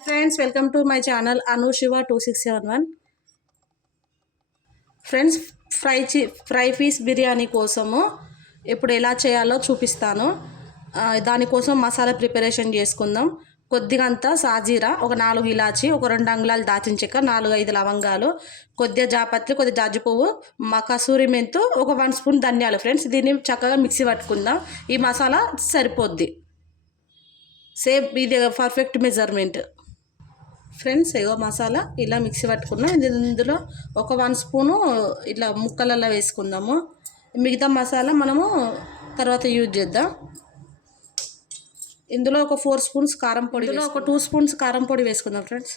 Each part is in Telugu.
Friends welcome to my channel Anu Siva two six seven one friends fry చి ఫ్రై పీస్ బిర్యానీ కోసము ఇప్పుడు ఎలా చేయాలో చూపిస్తాను దానికోసం మసాలా ప్రిపరేషన్ చేసుకుందాం కొద్దిగంత సాజీరా ఒక నాలుగు ఇలాచి ఒక రెండు అంగుళాలు దాచిన చెక్క నాలుగు ఐదు లవంగాలు కొద్దిగా జాపత్రి కొద్దిగా జాజి పువ్వు మా కసూరి మెంతు ఒక వన్ స్పూన్ ధనియాలు ఫ్రెండ్స్ దీన్ని చక్కగా మిక్సీ పట్టుకుందాం ఈ మసాలా సరిపోద్ది సేమ్ ఇది పర్ఫెక్ట్ మెజర్మెంట్ ఫ్రెండ్స్ ఏగో మసాలా ఇలా మిక్సీ పట్టుకున్నాం ఇది ఇందులో ఒక వన్ స్పూను ఇట్లా ముక్కలలో వేసుకుందాము. మిగతా మసాలా మనము తర్వాత యూజ్ చేద్దాం. ఇందులో ఒక ఫోర్ స్పూన్స్ కారం పొడి ఇందులో ఒక టూ స్పూన్స్ కారం పొడి వేసుకుందాం ఫ్రెండ్స్.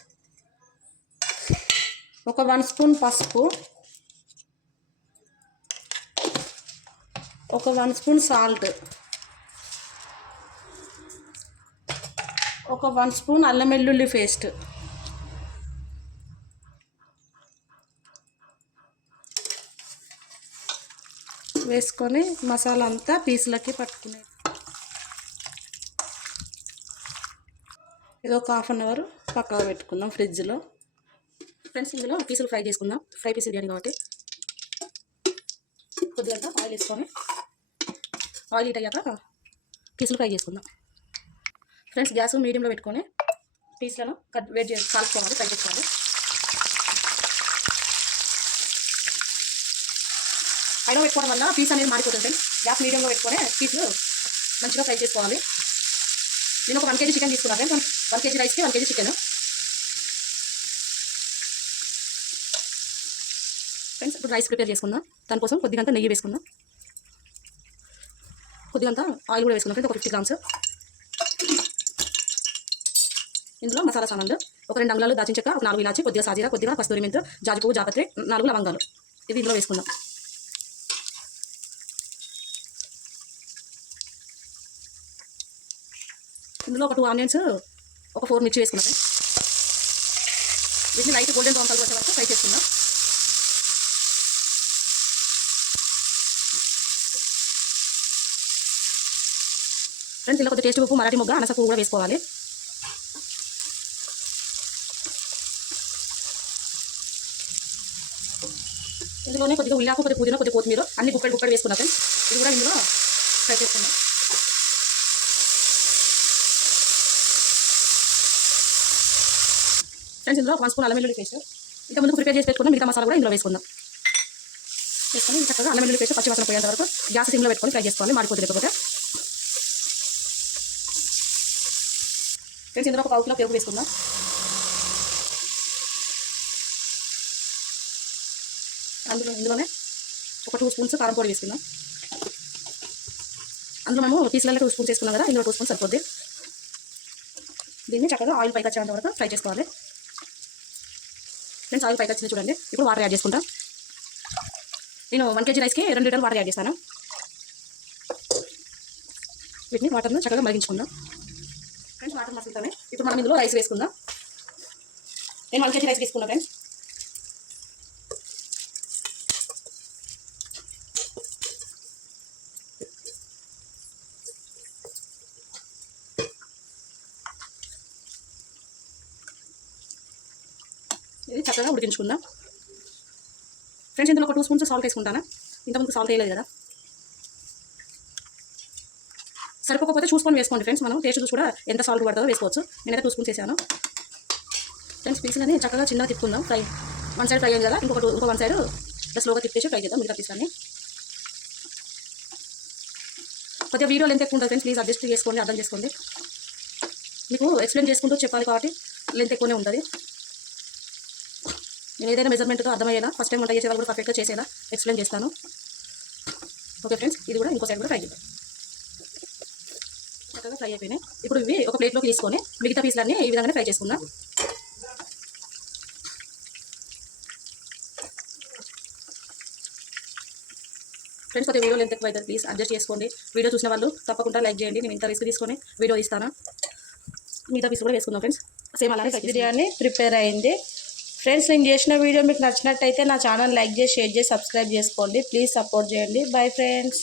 ఒక వన్ స్పూన్ పసుపు. ఒక వన్ స్పూన్ సాల్ట్. ఒక వన్ స్పూన్ అల్లం వెల్లుల్లి పేస్ట్. వేసుకొని మసాలా అంతా పీసులకి పట్టుకునే ఇది ఒక హాఫ్ అన్ అవర్ పక్కగా పెట్టుకుందాం ఫ్రిడ్జ్లో. ఫ్రెండ్స్ ఇందులో పీసులు ఫ్రై చేసుకుందాం. ఫ్రై పీస్ బిర్యానీ కాబట్టి. కొద్దిగా ఆయిల్ వేసుకొని ఆయిల్ హీట్ అయ్యాక పీసులు ఫ్రై చేసుకుందాం. ఫ్రెండ్స్ గ్యాస్ మీడియంలో పెట్టుకొని పీసులను కట్ వేడి చేసి కాల్చుకోవాలి ఫ్రై చేసుకోవాలి. పైన పెట్టుకోవడం వల్ల పీస్ అనేది మాడిపోతుంది ఫ్రెండ్స్ గ్యాస్ మీడియంలో పెట్టుకొని పీసులు మంచిగా ఫ్రై చేసుకోవాలి. నేను ఒక వన్ కేజీ చికెన్ తీసుకున్నాను ఫ్రెండ్స్ వన్ కేజీ రైస్కి వన్ కేజీ చికెన్ ఫ్రెండ్స్ ఇప్పుడు రైస్ ప్రిపేర్ చేసుకుందాం. దానికోసం కొద్దిగంత నెయ్యి వేసుకుందాం. కొద్దిగంత ఆయిల్ కూడా వేసుకుందాం. ఫ్రెండ్స్ ఒక ఫిఫ్టీ గ్రామ్స్ ఇందులో మసాలా సామాన్లు. ఒక రెండు అంగుళాలు దాచిన చెక్క ఒక నాలుగు ఇలాచి కొద్దిగా సాజీరా కొద్దిగా కస్తూరి మెంతు జాజి జాపత్రి నాలుగు లవంగాలు. ఇది ఇందులో వేసుకుందాం. ఇందులో ఒక టూ ఆనియన్స్ ఒక ఫోర్ మిర్చి వేసుకున్నాం వీటిని లైట్ గోల్డెన్ బ్రౌన్ కలర్ వచ్చే వరకు ఫ్రై చేసుకుందాం. ఫ్రెండ్స్ ఇలా కొద్దిగా టేస్ట్ ఉప్పు మరాఠీ ముగ్గ అనస కూడా వేసుకోవాలి. ఇందులోనే కొద్దిగా ఉల్లాకు కొద్దిగా పుదీనా కొద్దిగా కొత్తిమీర అన్ని గుక్కడి గుక్కడి వేసుకున్నాం ఫ్రెండ్స్ ఇది కూడా ఇందులో ఫ్రై చేసుకుందాం. ఫ్రెండ్స్ ఇందులో వన్ స్పూన్ అల్లం వెల్లుల్లి పేస్ట్. ఇంకా ముందు ప్రిపేర్ చేసి పెట్టుకున్న మిగతా మసాలా కూడా ఇందులో వేసుకుందాం. వేసుకొని చక్కగా అల్లం వెల్లుల్లి పేస్ట్ పచ్చివాసన పోయేంత వరకు గ్యాస్ సిమ్లో పెట్టుకొని ఫ్రై చేసుకోవాలి మాడిపోతుంది లేకపోతే. ఫ్రెండ్స్ ఇందులో ఒక పావు కిలో పెరుగు వేసుకుందాం. అందులో ఇందులోనే ఒక టూ స్పూన్స్ కారం పొడి వేసుకుందాం. అందులో మేము పీసులలో టూ స్పూన్స్ వేసుకున్నాం కదా ఇందులో టూ స్పూన్స్ సరిపోద్ది. దీన్ని చక్కగా ఆయిల్ పైకి వచ్చేంత వరకు ఫ్రై చేసుకోవాలి. ఫ్రెండ్స్ ఆయిల్ పైకి వచ్చింది చూడండి. ఇప్పుడు వాటర్ యాడ్ చేసుకుంటాం. నేను వన్ కేజీ రైస్కి రెండు లీటర్లు వాటర్ యాడ్ చేస్తాను. వీటిని వాటర్ను చక్కగా మరిగించుకుందాం. ఫ్రెండ్స్ వాటర్ మరుగుతానే ఇప్పుడు మనం ఇందులో రైస్ వేసుకుందాం. నేను వన్ కేజీ రైస్ తీసుకున్నా ఫ్రెండ్స్. ఇది చక్కగా ఉడికించుకుందాం. ఫ్రెండ్స్ ఇందులో ఒక టూ స్పూన్స్ సాల్ట్ వేసుకుంటాను? ఇంతకుముందు సాల్ట్ వేయలేదు కదా? సరిపోకపోతే చూసుకొని వేసుకోండి ఫ్రెండ్స్. మనం టేస్ట్ చూసి కూడా ఎంత సాల్ట్ పడుతుందో వేసుకోవచ్చు. నేనైతే టూ స్పూన్స్ వేసాను. ఫ్రెండ్స్ పీసులని చక్కగా చిన్నగా తిప్పుకుందాం. ఫ్రై వన్ సైడ్ ఫ్రై అయింది కదా? ఇంకొక ఇంకో వన్ సైడ్ ఇట్లా స్లోగా తిప్పేసి ఫ్రై చేద్దాం. మిగతా పీసులని కొద్దిగా వీడియో లెంత్ ఎక్కువ ఉంటుంది ఫ్రెండ్స్. ప్లీజ్ అడ్జస్ట్ చేసుకోండి అర్థం చేసుకోండి. మీకు ఎక్స్ప్లెయిన్ చేసుకుంటూ చెప్పాలి కాబట్టి లెంత్ ఎక్కువనే ఉంటుంది. నేను ఏదైనా మెజర్మెంట్తో అర్థమయ్యేలా ఫస్ట్ టైం వంట చేసే వాళ్ళు కూడా పర్ఫెక్ట్గా చేసేలా ఎక్స్ప్లెయిన్ చేస్తాను. ఓకే ఫ్రెండ్స్ ఇది కూడా ఇంకో సైడ్ కూడా ఫ్రై చేద్దాం. చక్కగా ఫ్రై అయిపోయినాయి. ఇప్పుడు ఇవి ఒక ప్లేట్లోకి తీసుకొని మిగతా పీసులన్నీ ఈ విధంగానే ఫ్రై చేసుకుందాం. ఫ్రెండ్స్ కొద్దిగా వీడియో లెంత్ ఎక్కువ అవుతుంది ప్లీజ్ అడ్జస్ట్ చేసుకోండి. వీడియో చూసిన వాళ్ళు తప్పకుండా లైక్ చేయండి. నేను ఇంత రిస్క్ తీసుకొని వీడియో ఇస్తాను? మిగతా పీస్ కూడా వేసుకుందాం ఫ్రెండ్స్ సేమ్ అలానే బిర్యానీ ప్రిపేర్ అయింది. ఫ్రెండ్స్ నేను చేసిన వీడియో మీకు నచ్చినట్టయితే నా ఛానల్ లైక్ చేసి షేర్ చేసి సబ్స్క్రైబ్ చేసుకోండి. ప్లీజ్ సపోర్ట్ చేయండి. Bye friends.